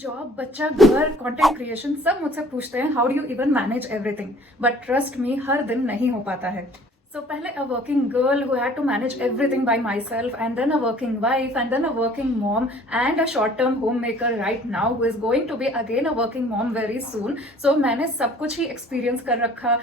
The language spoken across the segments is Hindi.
जॉब, बच्चा, घर, कंटेंट क्रिएशन सब मुझसे पूछते हैं how do you even manage everything, but trust me हर दिन नहीं हो पाता है. So पहले a working girl who had to manage everything by myself, and then a working wife, and then a working mom, and a short-term homemaker right now who is going to be again a working mom very soon. So मैंने सब कुछ ही experience कर रखा,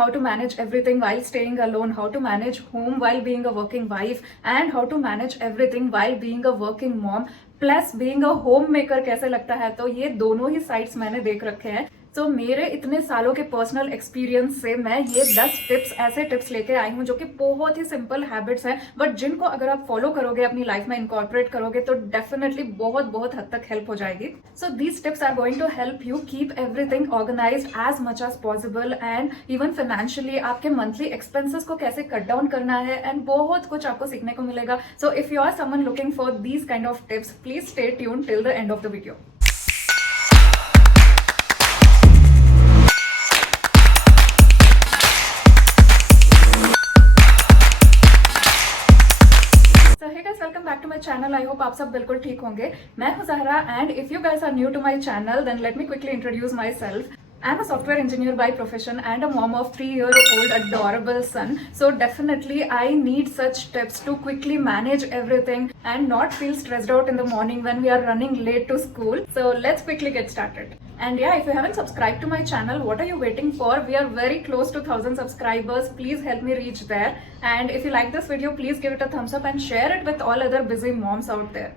how to manage everything while staying alone, how to manage home while being a working wife, and how to manage everything while being a working mom. Plus being a home maker कैसे लगता है, तो ये दोनों ही साइड्स मैंने देख रखे हैं. तो मेरे इतने सालों के पर्सनल एक्सपीरियंस से मैं ये 10 टिप्स, ऐसे टिप्स लेके आई हूँ जो कि बहुत ही सिंपल हैबिट्स हैं, बट जिनको अगर आप फॉलो करोगे, अपनी लाइफ में इनकॉर्पोरेट करोगे, तो डेफिनेटली बहुत बहुत हद तक हेल्प हो जाएगी. So these tips are going to help you keep everything organised as much as possible, and even financially आपके मंथली एक्सपेंसेस को कैसे कट डाउन करना है, एंड बहुत कुछ आपको सीखने को मिलेगा. So if you are someone looking for these kind of tips, please stay tune till the end of the video. Welcome back to my channel. I hope आप सब बिल्कुल ठीक होंगे. मैं हूं Zahra, and if you guys are new to my channel then let me quickly introduce myself. I'm a software engineer by profession and a mom of 3-year-old adorable son. So definitely I need such tips to quickly manage everything and not feel stressed out in the morning when we are running late to school. So let's quickly get started. And yeah, if you haven't subscribed to my channel, what are you waiting for? We are very close to 1000 subscribers. Please help me reach there. And if you like this video, please give it a thumbs up and share it with all other busy moms out there.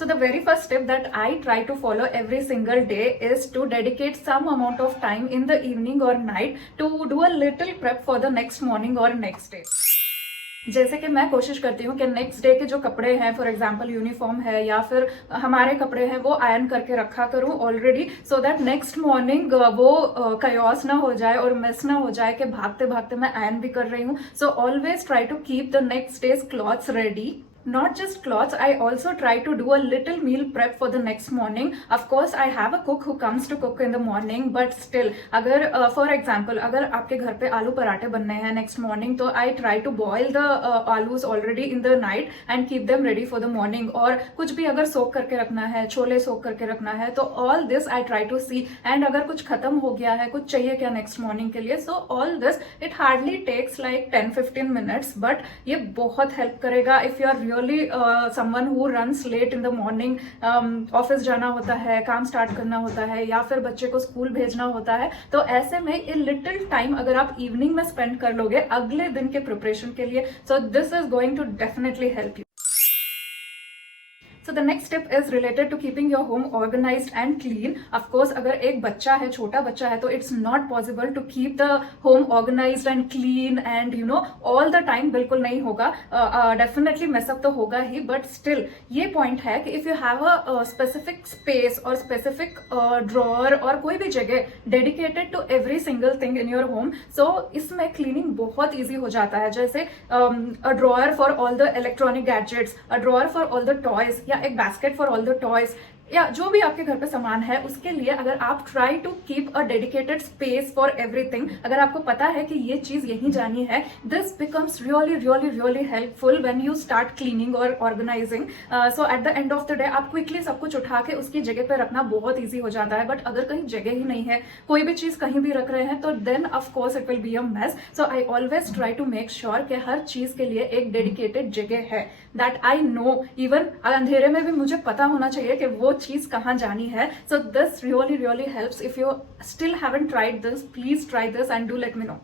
So the very first step that I try to follow every single day is to dedicate some amount of time in the evening or night to do a little prep for the next morning or next day. जैसे कि मैं कोशिश करती हूँ कि नेक्स्ट डे के जो कपड़े हैं, फॉर एग्जांपल यूनिफॉर्म है या फिर हमारे कपड़े हैं, वो आयरन करके रखा करूँ already, so that next morning वो कयोस ना हो जाए और मिस ना हो जाए कि भागते भागते मैं आयरन भी कर रही हूँ. So always try to keep the next day's clothes ready. Not just clothes, I also try to do a little meal prep for the next morning. Of course, I have a cook who comes to cook in the morning, but still, अगर for example, अगर आपके घर पे आलू पराठे बनने हैं next morning, तो I try to boil the आलूज already in the night and keep them ready for the morning. और कुछ भी अगर सोक करके रखना है, छोले सोक करके रखना है, तो all this I try to see. And अगर कुछ खत्म हो गया है, कुछ चाहिए क्या next morning के लिए, so all this it hardly takes like 10-15 minutes, but ये बहुत help करेगा if you are really someone who runs late in the morning. Office जाना होता है, काम स्टार्ट करना होता है, या फिर बच्चे को स्कूल भेजना होता है, तो ऐसे में ए लिटिल टाइम अगर आप इवनिंग में स्पेंड कर लोगे अगले दिन के प्रिपरेशन के लिए, so this is going to definitely help you. So the next tip is related to keeping your home organized and clean. Of course, अगर एक बच्चा है, छोटा बच्चा है, तो it's not possible to keep the home organized and clean and you know all the time. बिल्कुल नहीं होगा. Definitely mess up तो होगा ही, but still ये point है कि if you have a specific space or specific drawer और कोई भी जगह dedicated to every single thing in your home, so इसमें cleaning बहुत easy हो जाता है. जैसे a drawer for all the electronic gadgets, a drawer for all the toys, या एक basket for all the toys, या जो भी आपके घर पे सामान है उसके लिए अगर आप try to keep a dedicated space for everything, अगर आपको पता है कि ये चीज यहीं जानी है, this becomes really really really helpful when you start cleaning और organising. So at the end of the day आप क्विकली सब कुछ उठा के उसकी जगह पे रखना बहुत ईजी हो जाता है. बट अगर कहीं जगह ही नहीं है, कोई भी चीज कहीं भी रख रहे हैं, तो then of course it will be a mess. So I always try to make sure कि हर चीज के लिए एक डेडिकेटेड जगह है, दैट आई नो. इवन अंधेरे में भी मुझे पता होना चाहिए कि वो चीज कहाँ जानी है. So this really really helps. If you still haven't tried this, please try this and do let me no.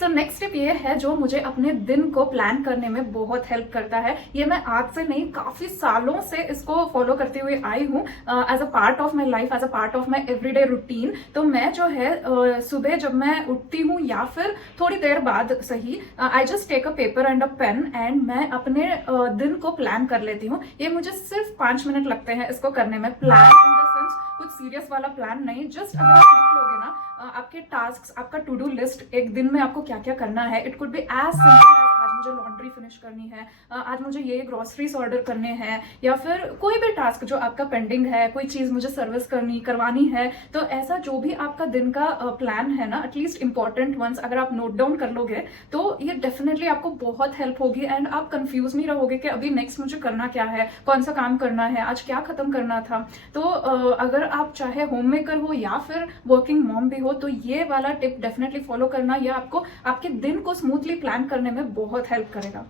So next step ये है जो मुझे अपने दिन को प्लान करने में बहुत हेल्प करता है. ये मैं आज से नहीं, काफी सालों से इसको फॉलो करते हुए आई हूँ as a part of my life, as a part of my everyday routine. तो मैं जो है सुबह जब मैं उठती हूँ या फिर थोड़ी देर बाद सही, I just take a paper and a pen and मैं अपने दिन को प्लान कर लेती हूँ. ये मुझे सिर्फ 5 मिनट लगते हैं इसको करने में. प्लान इन द सेंस कुछ सीरियस वाला प्लान नहीं, जस्ट अगर आप लिख लोगे ना आपके टास्क, आपका टू डू लिस्ट, एक दिन में आपको क्या क्या करना है, it could be as simple as आज मुझे लॉन्ड्री फिनिश करनी है, आज मुझे ये ग्रोसरीज ऑर्डर करने हैं, या फिर कोई भी टास्क जो आपका पेंडिंग है, कोई चीज मुझे सर्विस करवानी है। तो ऐसा जो भी आपका दिन का प्लान है ना, एटलीस्ट इंपॉर्टेंट वंस अगर आप नोट डाउन कर लोगे तो ये डेफिनेटली आपको बहुत हेल्प होगी एंड आप कंफ्यूज नहीं रहोगे कि अभी नेक्स्ट मुझे करना क्या है, कौन सा काम करना है, आज क्या खत्म करना था। तो अगर आप चाहे होम मेकर हो या फिर वर्किंग मॉम भी हो तो ये वाला टिप डेफिनेटली फॉलो करना, यह आपको आपके दिन को स्मूथली प्लान करने में बहुत हेल्प करेगा।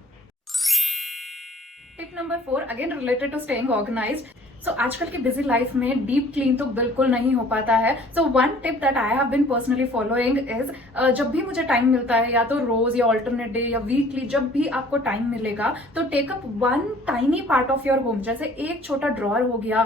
Tip number 4 again related to staying organised. So आजकल की बिजी लाइफ में डीप क्लीन तो बिल्कुल नहीं हो पाता है। So one tip that I have been personally following is, जब भी मुझे टाइम मिलता है, या तो रोज या ऑल्टरनेट डे या वीकली, जब भी आपको टाइम मिलेगा तो take up one tiny part of your home, जैसे एक छोटा ड्रॉअर हो गया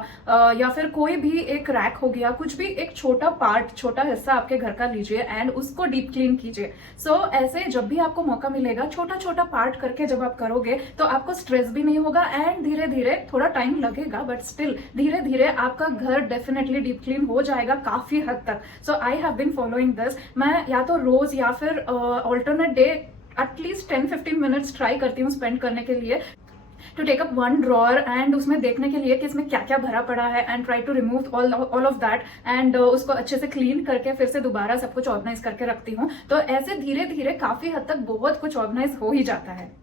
या फिर कोई भी एक रैक हो गया, कुछ भी एक छोटा पार्ट, छोटा हिस्सा आपके घर का लीजिए एंड उसको डीप क्लीन कीजिए। सो ऐसे जब भी आपको मौका मिलेगा छोटा छोटा पार्ट करके जब आप करोगे तो आपको स्ट्रेस भी नहीं होगा एंड धीरे धीरे, थोड़ा टाइम लगेगा बट स्टिल धीरे धीरे आपका घर डेफिनेटली डीप क्लीन हो जाएगा काफी हद तक। So I have been following this. मैं या तो रोज या फिर alternate day at least 10-15 minutes try करती हूँ स्पेंड करने के लिए to take up one drawer and उसमें देखने के लिए कि इसमें क्या क्या भरा पड़ा है and try to remove all of that and उसको अच्छे से क्लीन करके फिर से दोबारा सब कुछ ऑर्गेनाइज करके रखती हूँ। तो ऐसे धीरे धीरे काफी हद तक बहुत कुछ ऑर्गेनाइज हो ही जाता है।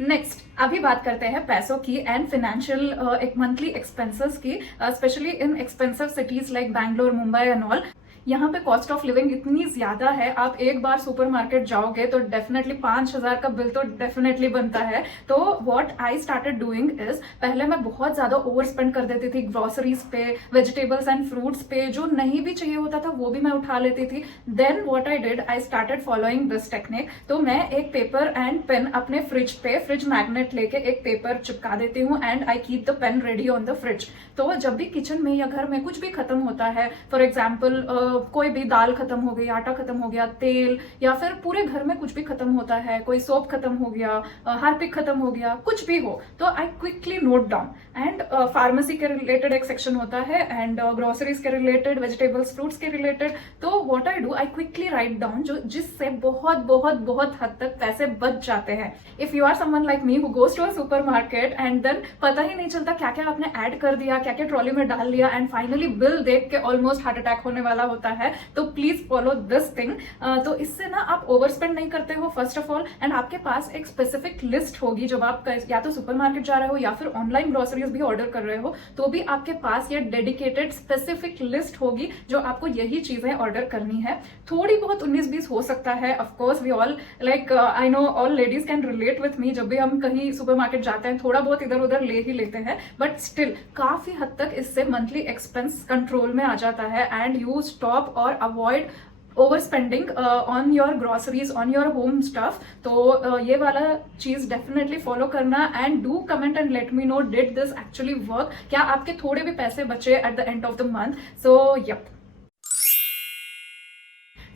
नेक्स्ट अभी बात करते हैं पैसों की एंड फाइनेंशियल एक मंथली एक्सपेंसेस की, specially in expensive cities like Bangalore, Mumbai and all. यहाँ पे कॉस्ट ऑफ लिविंग इतनी ज्यादा है, आप एक बार सुपरमार्केट जाओगे तो डेफिनेटली 5,000 का बिल तो डेफिनेटली बनता है। तो what I started doing is, पहले मैं बहुत ज्यादा ओवर स्पेंड कर देती थी ग्रोसरीज पे, वेजिटेबल्स एंड फ्रूट्स पे, जो नहीं भी चाहिए होता था वो भी मैं उठा लेती थी। Then what I did, I started following this technique. तो मैं एक पेपर एंड पेन अपने फ्रिज पे, फ्रिज मैग्नेट लेके एक पेपर चिपका देती हूँ and I keep the pen ready on the fridge. तो जब भी किचन में या घर में कुछ भी खत्म होता है, फॉर एग्जाम्पल कोई भी दाल खत्म हो गई, आटा खत्म हो गया, तेल, या फिर पूरे घर में कुछ भी खत्म होता है, कोई सोप खत्म हो गया, हार्पिक खत्म हो गया, कुछ भी हो, तो I quickly note down. And pharmacy के रिलेटेड एक सेक्शन होता है एंड ग्रोसरीज के रिलेटेड, वेजिटेबल्स फ्रूट्स के रिलेटेड। तो what I do, I quickly write down, जो जिससे बहुत बहुत बहुत हद तक पैसे बच जाते हैं। If you are someone like me who goes to a supermarket and then पता ही नहीं चलता क्या क्या आपने ऐड कर दिया, क्या क्या ट्रॉली में डाल लिया एंड फाइनली बिल देख के ऑलमोस्ट हार्ट अटैक होने वाला होता है, तो प्लीज फॉलो दिस थिंग। तो इससे ना आप ओवर स्पेंड नहीं करते हो फर्स्ट ऑफ ऑल, एंड आपके पास एक स्पेसिफिक लिस्ट होगी जब आप या तो सुपरमार्केट जा रहे हो या फिर ऑनलाइन ग्रोसरीज भी ऑर्डर कर रहे हो, तो भी आपके पास ये डेडिकेटेड स्पेसिफिक लिस्ट होगी जो आपको यही चीजें ऑर्डर करनी है। थोड़ी बहुत 19-20 हो सकता है, of course we all like I know all ladies can relate with me, जब भी हम कहीं सुपरमार्केट जाते हैं थोड़ा बहुत इधर उधर ले ही लेते हैं, बट स्टिल काफी हद तक इससे मंथली एक्सपेंस कंट्रोल में आ जाता है एंड यू स्टॉप और avoid over spending on your groceries, on your home stuff. तो ये वाला चीज डेफिनेटली फॉलो करना and do comment and let me know did this actually work, क्या आपके थोड़े भी पैसे बचे at the end of the month. So yup.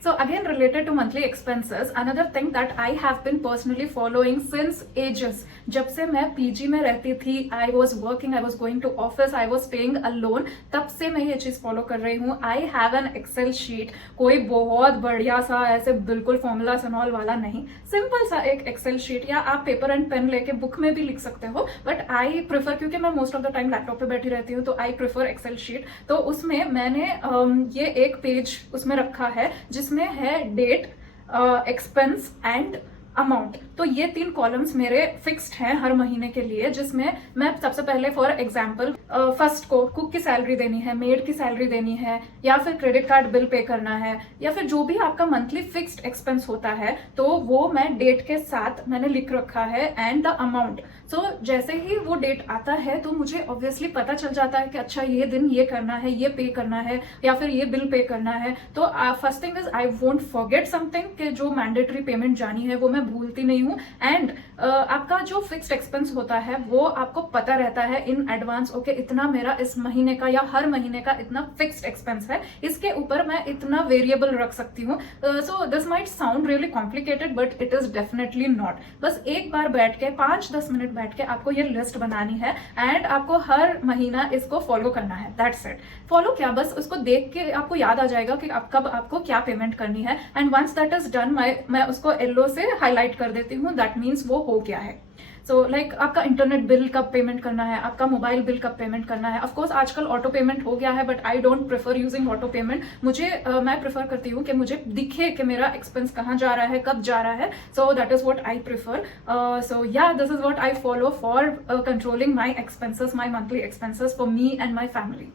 So again related to monthly expenses, another thing that I have been personally following since ages. जब से मैं पीजी में रहती थी, I was working, I was going to office, I was staying alone, तब से मैं ये चीज फॉलो कर रही हूँ। I have an Excel sheet, कोई बहुत बढ़िया सा ऐसे बिल्कुल फॉर्मूला सनॉल वाला नहीं, सिंपल सा एक Excel sheet, या आप पेपर एंड पेन लेके बुक में भी लिख सकते हो, बट आई प्रेफर, क्योंकि मैं most of the time laptop पे बैठी रहती हूँ, तो आई प्रेफर Excel sheet। तो उसमें मैंने ये एक पेज उसमें रखा है जिसमें है डेट, एक्सपेंस एंड अमाउंट। तो ये 3 कॉलम्स मेरे फिक्स्ड हैं हर महीने के लिए, जिसमें मैं सबसे पहले फॉर एग्जांपल फर्स्ट को कुक की सैलरी देनी है, मेड की सैलरी देनी है, या फिर क्रेडिट कार्ड बिल पे करना है, या फिर जो भी आपका मंथली फिक्स्ड एक्सपेंस होता है, तो वो मैं डेट के साथ मैंने लिख रखा है एंड द अमाउंट। सो जैसे ही वो डेट आता है तो मुझे ऑब्वियसली पता चल जाता है कि अच्छा ये दिन ये करना है, ये पे करना है, या फिर ये बिल पे करना है। तो first thing is I won't forget something, कि जो मैंडेटरी पेमेंट जानी है वो मैं भूलती नहीं हूँ। एंड आपका जो फिक्स्ड एक्सपेंस होता है वो आपको पता रहता है इन एडवांस, ओके इतना मेरा इस महीने का या हर महीने का इतना फिक्स्ड एक्सपेंस है, इसके ऊपर मैं इतना वेरिएबल रख सकती हूँ। So this might sound really complicated but it is definitely not. बस एक बार बैठ के 5-10 मिनट बैठ के आपको ये लिस्ट बनानी है एंड आपको हर महीना इसको फॉलो करना है। That's it. फॉलो क्या, बस उसको देख के आपको याद आ जाएगा कि आप कब आपको क्या पेमेंट करनी है and once that is done मैं उसको येलो से हाईलाइट कर देती हूँ। दैट मीन्स वो हो गया है। सो लाइक आपका इंटरनेट बिल कब पेमेंट करना है, आपका मोबाइल बिल कब पेमेंट करना है। ऑफ कोर्स आजकल ऑटो पेमेंट हो गया है but I don't prefer using auto payment. मैं प्रेफर करती हूँ कि मुझे दिखे कि मेरा एक्सपेंस कहाँ जा रहा है, कब जा रहा है। So that is what I prefer. So yeah this is what I follow for controlling my expenses, my monthly expenses for me and my family.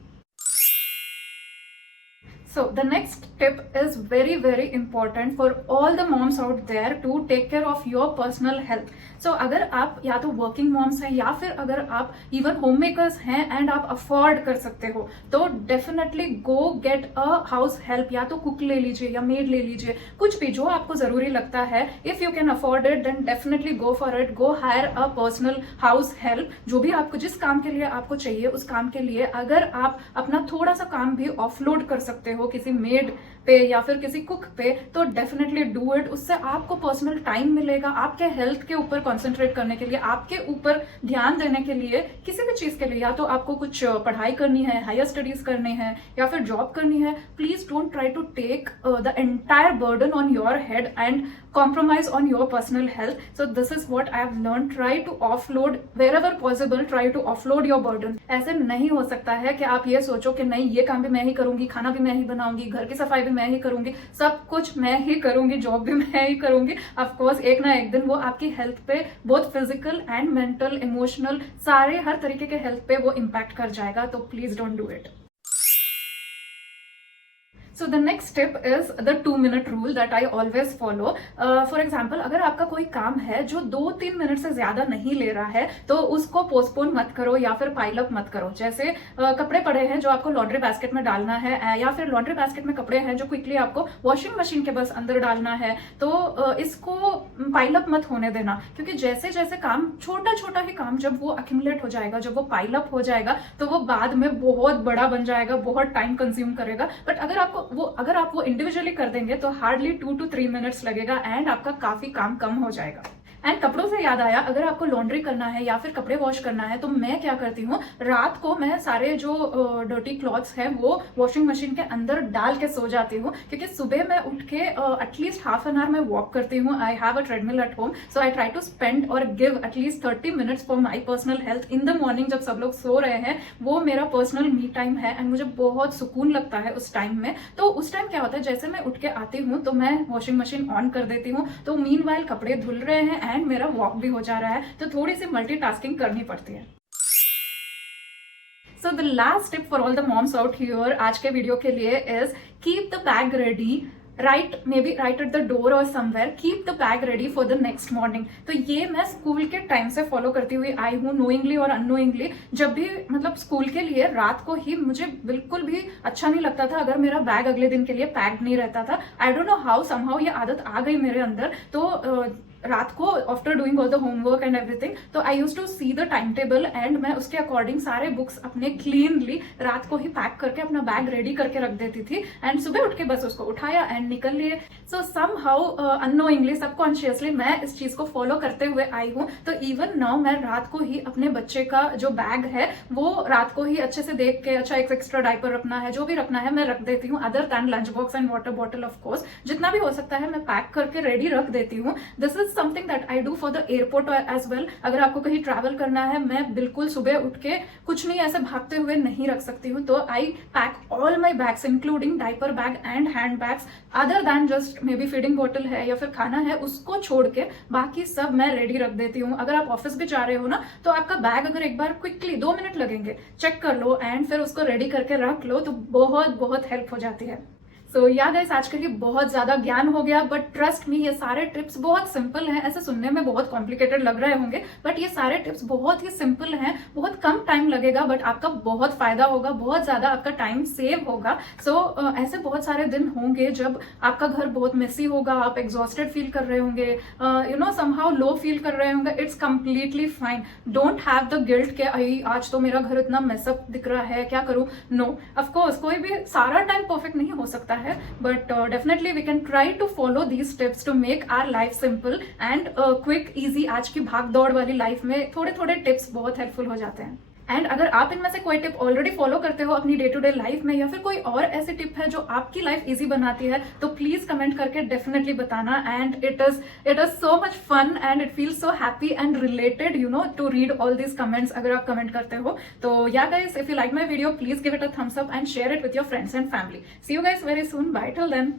So the next tip is very very important for all the moms out there to take care of your personal health. So अगर आप या तो वर्किंग मॉम्स हैं या फिर अगर आप इवन होम मेकर्स हैं एंड आप अफोर्ड कर सकते हो तो definitely go get a house help. या तो कुक ले लीजिए या मेड ले लीजिए, कुछ भी जो आपको जरूरी लगता है। If you can afford it then definitely go for it. Go hire a personal house help. जो भी आपको जिस काम के लिए आपको चाहिए उस काम के लिए अगर आप अपना थोड़ा सा काम भी ऑफलोड कर सकते हो किसी मेड पे या फिर किसी कुक पे तो डेफिनेटली डू इट। उससे आपको पर्सनल टाइम मिलेगा आपके हेल्थ के ऊपर कंसंट्रेट करने के लिए, आपके ऊपर ध्यान देने के लिए, किसी भी चीज के लिए। या तो आपको कुछ पढ़ाई करनी है, हायर स्टडीज करने हैं या फिर जॉब करनी है, please don't try to take the entire burden on your head and compromise on your personal health. So this is what I have learned. Try to offload wherever possible. Try to offload your burden. ऐसे नहीं हो सकता है कि आप ये सोचो कि नहीं ये काम भी मैं ही करूंगी, खाना भी मैं ही बनाऊंगी, घर की सफाई भी मैं ही करूंगी, सब कुछ मैं ही करूंगी, जॉब भी मैं ही करूंगी। ऑफ कोर्स एक ना एक दिन वो आपकी हेल्थ पे both physical and mental, emotional, सारे हर तरीके के हेल्थ पे वो इम्पैक्ट कर जाएगा। तो please don't do it. So the next tip is the 2-minute rule that I always follow. For example, अगर आपका कोई काम है जो 2-3 मिनट से ज्यादा नहीं ले रहा है तो उसको पोस्टपोन मत करो या फिर पाइल अप मत करो। जैसे कपड़े पड़े हैं जो आपको लॉन्ड्री बास्केट में डालना है या फिर लॉन्ड्री बास्केट में कपड़े हैं जो क्विकली आपको वॉशिंग मशीन के बस अंदर डालना है, तो इसको पाइल अप मत होने देना। क्योंकि जैसे जैसे काम, छोटा छोटा ही काम जब वो अक्यूमुलेट हो जाएगा, जब वो पाइल अप हो जाएगा तो वो बाद में बहुत बड़ा बन जाएगा, बहुत टाइम कंज्यूम करेगा। बट अगर आप वो इंडिविजुअली कर देंगे तो हार्डली 2 to 3 मिनट्स लगेगा एंड आपका काफी काम कम हो जाएगा। एंड कपड़ों से याद आया, अगर आपको लॉन्ड्री करना है या फिर कपड़े वॉश करना है तो मैं क्या करती हूँ, रात को मैं सारे जो डर्टी क्लॉथ्स हैं वो वॉशिंग मशीन के अंदर डाल के सो जाती हूँ। क्योंकि सुबह मैं उठ के एटलीस्ट हाफ एन आवर मैं वॉक करती हूँ। I have a treadmill at home, so I try to spend और give at least 30 minutes for my personal health in the morning. जब सब लोग सो रहे हैं वो मेरा पर्सनल मी टाइम है एंड मुझे बहुत सुकून लगता है उस टाइम में। तो उस टाइम क्या होता है, जैसे मैं उठ के आती हूँ तो मैं वॉशिंग मशीन ऑन कर देती हूँ, तो मीनवाइल कपड़े धुल रहे हैं एंड मेरा वॉक भी हो जा रहा है। तो थोड़ी सी मल्टीटास्किंग करनी पड़ती है। So the last tip for all the moms out here आज के वीडियो के लिए is keep the bag ready. maybe right at the door or somewhere. Keep the bag ready for the next morning. तो ये मैं स्कूल के टाइम से फॉलो करती हुई आई हूँ, नोइंगली और अननोइंगली। जब भी मतलब स्कूल के लिए रात को ही मुझे बिल्कुल भी अच्छा नहीं लगता था अगर मेरा बैग अगले दिन के लिए पैक नहीं रहता था। I don't know how, somehow ये आदत आ गई मेरे अंदर। तो रात को after doing all the homework and everything, तो I use to see the time table and मैं उसके अकॉर्डिंग सारे बुक्स अपने क्लीनली रात को ही पैक करके अपना बैग रेडी करके रख देती थी एंड सुबह उठ के बस उसको उठाया एंड निकल लिए। सो समहाउ अननोइंगली, सबकॉन्शियसली मैं इस चीज को फॉलो करते हुए आई हूँ। तो इवन नाउ मैं रात को ही अपने बच्चे का जो बैग है वो रात को ही अच्छे से देख के, अच्छा एक एक्स्ट्रा डायपर रखना है, जो भी रखना है मैं रख देती हूँ, other than lunch box and water bottle. Of course जितना भी हो सकता है मैं पैक करके रेडी रख देती हूँ। This is something that I do for the airport as well. अगर आपको कहीं ट्रैवल करना है, मैं बिल्कुल सुबह उठ के कुछ नहीं ऐसे भागते हुए नहीं रख सकती हूँ। तो I pack all my bags including diaper bag and hand bags, other than just maybe feeding bottle है या फिर खाना है उसको छोड़ के बाकी सब मैं रेडी रख देती हूँ। अगर आप ऑफिस भी जा रहे हो ना तो आपका बैग अगर एक बार क्विकली 2 मिनट लगेंगे चेक कर लो एंड फिर उसको रेडी करके रख लो तो बहुत बहुत हेल्प हो जाती है। सो या गाइस, आज के लिए बहुत ज्यादा ज्ञान हो गया, बट ट्रस्ट मी ये सारे टिप्स बहुत सिंपल हैं। ऐसे सुनने में बहुत कॉम्प्लिकेटेड लग रहे होंगे बट ये सारे टिप्स बहुत ही सिंपल हैं। बहुत कम टाइम लगेगा बट आपका बहुत फायदा होगा, बहुत ज्यादा आपका टाइम सेव होगा। सो ऐसे बहुत सारे दिन होंगे जब आपका घर बहुत मेसी होगा, आप एग्जॉस्टेड फील कर रहे होंगे, you know somehow low feel कर रहे होंगे। It's completely fine. Don't have the guilt कि आज तो मेरा घर इतना मेसअप दिख रहा है, क्या करूं। नो, ऑफकोर्स कोई भी सारा टाइम परफेक्ट नहीं हो सकता है, but definitely we can try to follow these tips to make our life simple and quick easy. आज की भाग दौड़ वाली लाइफ में थोड़े थोड़े टिप्स बहुत हेल्पफुल हो जाते हैं। एंड अगर आप इनमें से कोई टिप ऑलरेडी फॉलो करते हो अपनी डे टू डे लाइफ में, या फिर कोई और ऐसी टिप है जो आपकी लाइफ इजी बनाती है, तो प्लीज कमेंट करके डेफिनेटली बताना। And it is so much fun and it feels so happy and related to read all these comments अगर आप कमेंट करते हो। तो yeah guys, if you like my video, please give it a thumbs up and share it with your friends and family. See you guys very soon, bye till then.